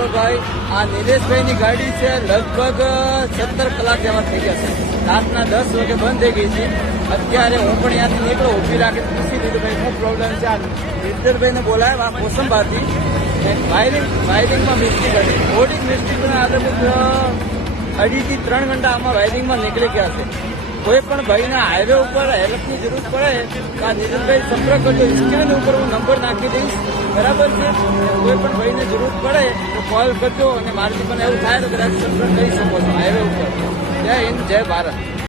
દીપકભાઈ, આ નિલેશભાઈની ગાડી છે લગભગ 17 કલાક જેવા થઈ ગયા છે. રાતના 10 વાગે બંધ થઈ ગઈ છે. અત્યારે હું પણ ત્યાંથી નીકળો ઉભી રાખી પૂછી દીધું ભાઈ શું પ્રોબ્લેમ છે. આ નિર્જરભાઈને બોલાય આ કોસંબાથી વાયરિંગમાં મિસ્ટેક હતી. થોડીક મિસ્ટેકના આધારે 2.5 થી 3 ઘંટા આમાં વાયરિંગમાં નીકળી ગયા છે. કોઈ પણ ભાઈના હાઈવે ઉપર હેલ્પની જરૂર પડે તો આ નિરંજનભાઈ સંપર્ક કરજો. સ્ક્રીન ઉપર હું નંબર નાખી દઈશ, બરાબર છે. કોઈ પણ ભાઈને જરૂર પડે તો કોલ કરજો અને મારાથી પણ એવું થાય તો કદાચ સંપર્ક કરી શકો છો હાઈવે ઉપર. જય હિન્દ, જય ભારત.